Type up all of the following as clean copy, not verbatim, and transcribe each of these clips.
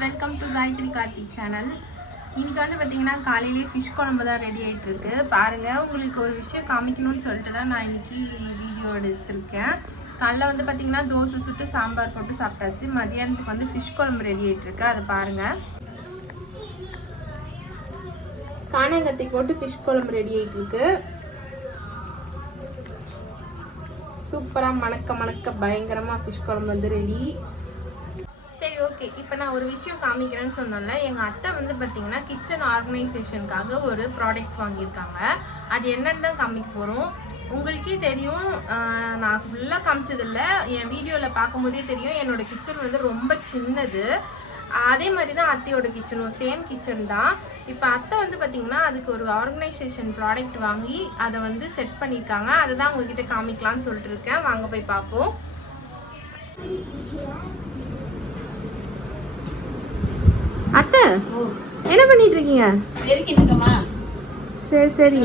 Welcome to Gayathri Karthik channel. இன்னைக்கு வந்து பார்த்தீங்கன்னா காலையிலேயே ஃபிஷ் குழம்பு தான் ரெடி ஆகிட்டு இருக்கு. பாருங்கள், உங்களுக்கு ஒரு விஷயம் காமிக்கணும்னு சொல்லிட்டு தான் நான் இன்னைக்கு வீடியோ எடுத்திருக்கேன். காலைல வந்து பார்த்தீங்கன்னா தோசை சுட்டு சாம்பார் போட்டு சாப்பிட்டாச்சு. மதியானத்துக்கு வந்து ஃபிஷ் குழம்பு ரெடி ஆகிட்டு இருக்கு. அதை பாருங்கள். காணங்கத்தி போட்டு ஃபிஷ் குழம்பு ரெடி ஆகிட்டு இருக்கு. சூப்பராக மணக்க பயங்கரமாக ஃபிஷ் குழம்பு வந்து ரெடி. சரி, ஓகே. இப்போ நான் ஒரு விஷயம் காமிக்கிறேன்னு சொன்னேன்ல, எங்கள் அத்தை வந்து பார்த்தீங்கன்னா கிச்சன் ஆர்கனைசேஷனுக்காக ஒரு ப்ராடக்ட் வாங்கியிருக்காங்க. அது என்னன்னு தான் காமிக்க போகிறோம். உங்களுக்கே தெரியும், நான் ஃபுல்லாக காமிச்சதில்லை, என் வீடியோவில் பார்க்கும்போதே தெரியும் என்னோடய கிச்சன் வந்து ரொம்ப சின்னது. அதே மாதிரி தான் அத்தையோட கிச்சனும் சேம் கிச்சன் தான். இப்போ அத்தை வந்து பார்த்தீங்கன்னா அதுக்கு ஒரு ஆர்கனைசேஷன் ப்ராடக்ட் வாங்கி அதை வந்து செட் பண்ணியிருக்காங்க. அதை தான் உங்ககிட்ட காமிக்கலான்னு சொல்லிட்டு இருக்கேன். வாங்க போய் பார்ப்போம். அத்தை என்ன பண்ணிட்டு இருக்கீங்க? சரி சரி சரி,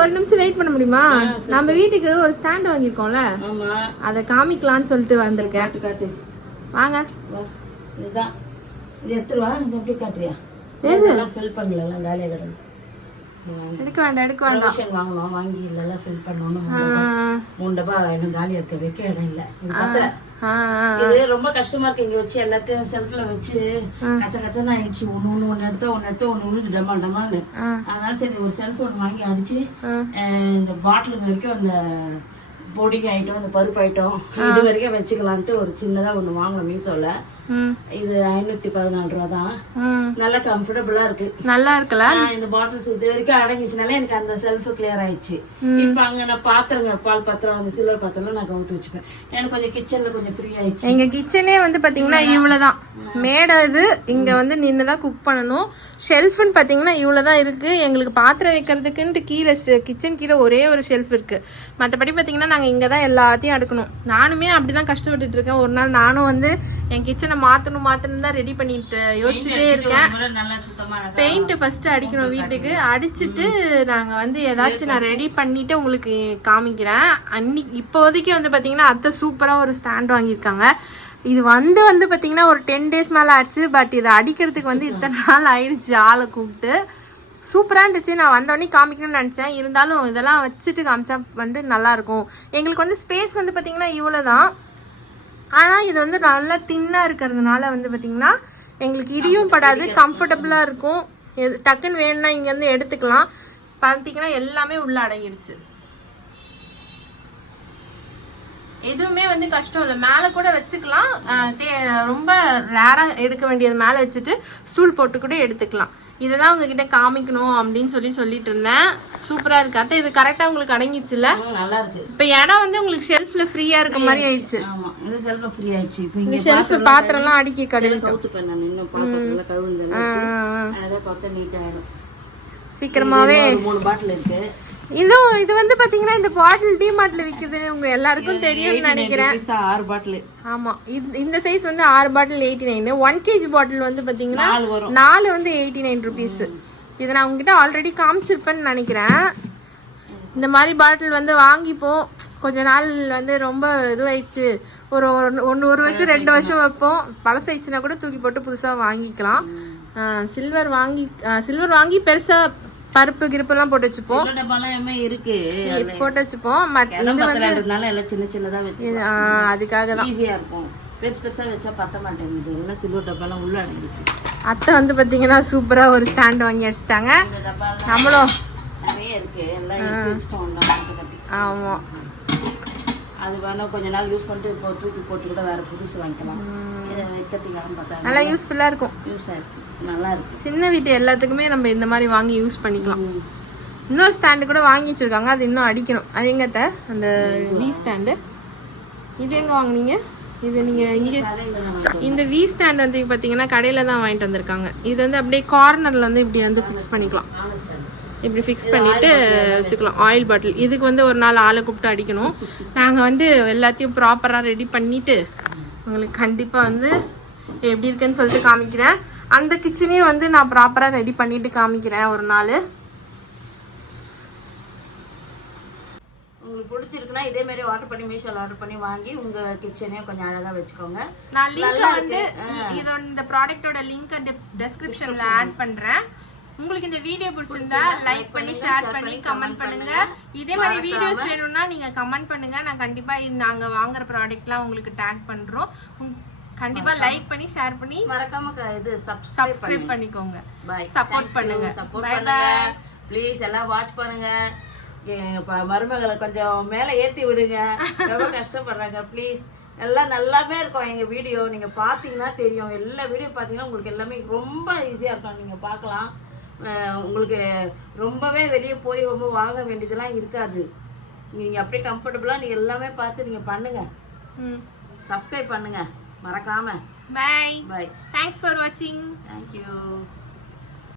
ஒரு நிமிஷம் வெயிட் பண்ண முடியுமா? நம்ம வீட்டுக்கு ஒரு ஸ்டாண்ட் வாங்கியிருக்கோம்ல, அதை காமிக்கலான்னு சொல்லிட்டு வந்திருக்கேன். வாங்க. எடுக்க வேண்டாம் வாங்கணும், வாங்கி இல்ல ஃபில் பண்ணணும். 3 டப்பா இன்னும் காலியா இருக்க, வைக்க இடம் இல்ல. இது ரொம்ப கஷ்டமா இருக்கு. இங்க வச்சு எல்லாத்தையும் செல்ஃப்ல வச்சு கச்ச ஆயிடுச்சு. ஒண்ணு எடுத்தா ஒண்ணு விழுந்து டமான்னு. அதனால சரி ஒரு செல்ஃப் ஒண்ணு வாங்கி அடிச்சு இந்த பாட்டிலுக்கு வரைக்கும் அந்த பொடிங்க ஐட்டம், அந்த பருப்பு ஐட்டம் இது வரைக்கும் வச்சுக்கலான்ட்டு ஒரு சின்னதா ஒண்ணு வாங்கணும் மீசோல. இது 514 ரூபா தான். நல்லா கம்ஃபர்டபுளா இருக்கு. நல்லா இருக்குல்ல? இந்த பாட்டில்ஸ் இது வரைக்கும் அடங்கிச்சுனால எனக்கு அந்த செல்ஃப் கிளியர் ஆயிடுச்சு. இப்ப அங்க நான் பாத்திரங்க, பால் பாத்திரம், அந்த சில்வர் பாத்திரம் நான் கவுத்து வச்சுப்பேன். எனக்கு கொஞ்சம் கிச்சன்ல கொஞ்சம் ஃப்ரீ ஆயிடுச்சு. எங்க கிச்சனே வந்து பாத்தீங்கன்னா இவ்வளவுதான் மேடை. இது இங்க வந்து நின்னுதான் குக் பண்ணணும். ஷெல்ஃப்னு பாத்தீங்கன்னா இவ்வளவுதான் இருக்கு. எங்களுக்கு பாத்திரம் வைக்கிறதுக்குன்ட்டு கீழே கிச்சன் கீழே ஒரே ஒரு ஷெல்ஃப் இருக்கு. மற்றபடி பாத்தீங்கன்னா நாங்க இங்கதான் எல்லாத்தையும் அடுக்கணும். நானுமே அப்படிதான் கஷ்டப்பட்டுட்டு இருக்கேன். ஒரு நாள் நானும் வந்து என் கிச்சனை மாத்தணும் தான் ரெடி பண்ணிட்டு யோசிச்சுட்டே இருக்கேன். பெயிண்ட் ஃபர்ஸ்ட் அடிக்கணும் வீட்டுக்கு. அடிச்சுட்டு நாங்க வந்து ஏதாச்சும் நான் ரெடி பண்ணிட்டு உங்களுக்கு காமிக்கிறேன். இப்போதைக்கு வந்து பாத்தீங்கன்னா அத்தை சூப்பரா ஒரு ஸ்டாண்ட் வாங்கியிருக்காங்க. இது வந்து பாத்தீங்கன்னா ஒரு 10 days மேல ஆச்சு. பட் இதை அடிக்கிறதுக்கு வந்து இத்தனை நாள் ஆயிடுச்சு ஆளை கூப்பிட்டு. சூப்பராக இருந்துச்சு. நான் வந்தோடனே காமிக்கணும்னு நினச்சேன். இருந்தாலும் இதெல்லாம் வச்சுட்டு காமிச்சா வந்து நல்லாயிருக்கும். எங்களுக்கு வந்து ஸ்பேஸ் வந்து பார்த்திங்கன்னா இவ்வளோ தான். ஆனால் இது வந்து நல்லா தின்னாக இருக்கிறதுனால வந்து பார்த்திங்கன்னா எங்களுக்கு இடியும் படாது, கம்ஃபர்டபுளாக இருக்கும். டக்குன்னு வேணும்னா இங்கேருந்து எடுத்துக்கலாம். பார்த்திங்கன்னா எல்லாமே உள்ளே அடங்கிடுச்சு. எதுவுமே வந்து கஷ்டம் இல்லை. மேலே கூட வச்சுக்கலாம். ரொம்ப ரேராக எடுக்க வேண்டியது மேலே வச்சுட்டு ஸ்டூல் போட்டு கூட எடுத்துக்கலாம். இதை தான் உங்ககிட்ட காமிக்கணும் அப்படின்னு சொல்லிட்டு இருந்தேன். சூப்பரா இருக்கு அத்தை. இது கரெக்டா உங்களுக்கு அடங்கிச்சுல? நல்லா இருக்கு. இப்ப இடம் வந்து உங்களுக்கு ஷெல்ஃப்ல ஃப்ரீயா இருக்க மாதிரி ஆயிடுச்சு. ஆமா, இந்த ஷெல்ஃப் ஃப்ரீ ஆயிடுச்சு. இப்போ இங்க ஷெல்ஃப் பாத்திரம் எல்லாம் அடுக்கி கடையில கவுத்து பண்ண இன்னும் பாத்திரத்துல கவுந்தல. அத கொத்த நீட் ஆயிடும். சீக்கிரமாவே 3 பாட்டில் இருக்கு. இது வந்து பாத்தீங்கன்னா இந்த பாட்டில் டிமார்ட்ல விக்குது. உங்க எல்லாருக்கும் தெரியும்னு நினைக்கிறேன். 6 பாட்டில். ஆமா, இந்த சைஸ் வந்து 6 பாட்டில் 89. 1 kg பாட்டில் வந்து பாத்தீங்கன்னா 4 வந்து 89 rupees. இதை நான் உங்ககிட்ட ஆல்ரெடி காமிச்சிருப்பேன்னு நினைக்கிறேன். இந்த மாதிரி பாட்டில் வந்து வாங்கிப்போம். கொஞ்ச நாள் வந்து ரொம்ப இதுவாயிடுச்சு. ஒரு வருஷம் 2 வருஷம் வைப்போம். பழசாயிடுச்சுன்னா கூட தூக்கி போட்டு புதுசா வாங்கிக்கலாம். சில்வர் வாங்கி பெருசா பருப்பு கிருப்பெல்லாம் போட்டு வச்சுப்போம். போட்டு வச்சுப்போம். அதுக்காக தான் ஈஸியா இருக்கும். பெருசா வச்சா பத்த மாட்டேங்குது. எல்லாம் சில்வர் டப்பாலாம் உள்ள அடங்கிடுச்சு. அத்தை வந்து பாத்தீங்கன்னா சூப்பரா ஒரு ஸ்டாண்ட் வாங்கி அடிச்சிட்டாங்க. நம்மளும் நிறைய இருக்கு. ஆமா, அது வேணா கொஞ்ச நாள் யூஸ் பண்ணிட்டு இப்போ தூக்கி போட்டு கூட வேற புதுசு வாங்கிக்கலாம். இதை வைக்கிறதுக்கு பார்த்தா நல்லா யூஸ்ஃபுல்லா இருக்கும். யூஸ் ஆயிருக்கு, நல்லா இருக்கு. சின்ன வீட்டு எல்லாத்துக்குமே நம்ம இந்த மாதிரி வாங்கி யூஸ் பண்ணிக்கலாம். இன்னொரு ஸ்டாண்டு கூட வாங்கி வச்சிருக்காங்க. அது இன்னும் அடிக்கணும். அது எங்கத்த அந்த வி ஸ்டாண்டு? இது எங்க வாங்குனீங்க? இது நீங்க இங்க இந்த வி ஸ்டாண்ட் வந்து பாத்தீங்கன்னா கடையில தான் வாங்கிட்டு வந்திருக்காங்க. இது வந்து அப்படியே கார்னர்ல வந்து இப்படி வந்து ஃபிக்ஸ் பண்ணிக்கலாம். இப்படி ஃபிக்ஸ் பண்ணிட்டு வச்சுக்கலாம். ஆயில் பாட்டில் இதுக்கு வந்து ஒரு நாள் ஆளை கூப்பிட்டு அடிக்கணும். நாங்கள் வந்து எல்லாத்தையும் ப்ராப்பராக ரெடி பண்ணிட்டு உங்களுக்கு கண்டிப்பாக வந்து எப்படி இருக்குன்னு சொல்லிட்டு காமிக்கிறேன். அந்த கிச்சனையும் வந்து நான் ப்ராப்பராக ரெடி பண்ணிட்டு காமிக்கிறேன் ஒரு நாள். உங்களுக்கு பிடிச்சிருக்குன்னா இதே மாதிரி ஆர்டர் பண்ணி மீஷோல ஆர்டர் பண்ணி வாங்கி உங்க கிச்சனையும் கொஞ்சம் அழகா வச்சுக்கோங்க. நான் லிங்க் வந்து இதோட இந்த ப்ராடக்ட்டோட லிங்க் டெஸ்கிரிப்ஷன்ல ஆட் பண்றேன். உங்களுக்கு இந்த வீடியோ பிடிச்சிருந்தா லைக் பண்ணி ஷேர் பண்ணி கமெண்ட் பண்ணுங்க. இதே மாதிரி வீடியோஸ் வேணும்னா நீங்க கமெண்ட் பண்ணுங்க. நான் கண்டிப்பா நாங்க வாங்குற ப்ராடக்ட்லாம் உங்களுக்கு டேக் பண்றோம். கண்டிப்பா லைக் பண்ணி ஷேர் பண்ணி மறக்காம இது சப்ஸ்கிரைப் பண்ணிக்கோங்க. பை. சப்போர்ட் பண்ணுங்க. சப்போர்ட் பண்ணுங்க. ப்ளீஸ் எல்லாம் வாட்ச் பண்ணுங்க. மருமகளை கொஞ்சம் மேல ஏத்தி விடுங்க. ரொம்ப கஷ்டப்படுறாங்க. ப்ளீஸ் எல்லாம் நல்லாவே இருக்கும் எங்க வீடியோ. நீங்க பாத்தீங்கன்னா தெரியும். எல்லா வீடியோ பாத்தீங்கன்னா உங்களுக்கு எல்லாமே ரொம்ப ஈஸியா இருக்கும். நீங்க பார்க்கலாம். உங்களுக்கு ரொம்பவே வெளியே போய் ரொம்ப வாங்க வேண்டியதெல்லாம் இருக்காது. நீங்க அப்படியே கம்ஃபர்டபுளா நீங்க எல்லாமே பார்த்து நீங்க பண்ணுங்க. சப்ஸ்கிரைப் பண்ணுங்க மறக்காம. பை. பை. தேங்க்ஸ் ஃபார் வாட்சிங். Thank you.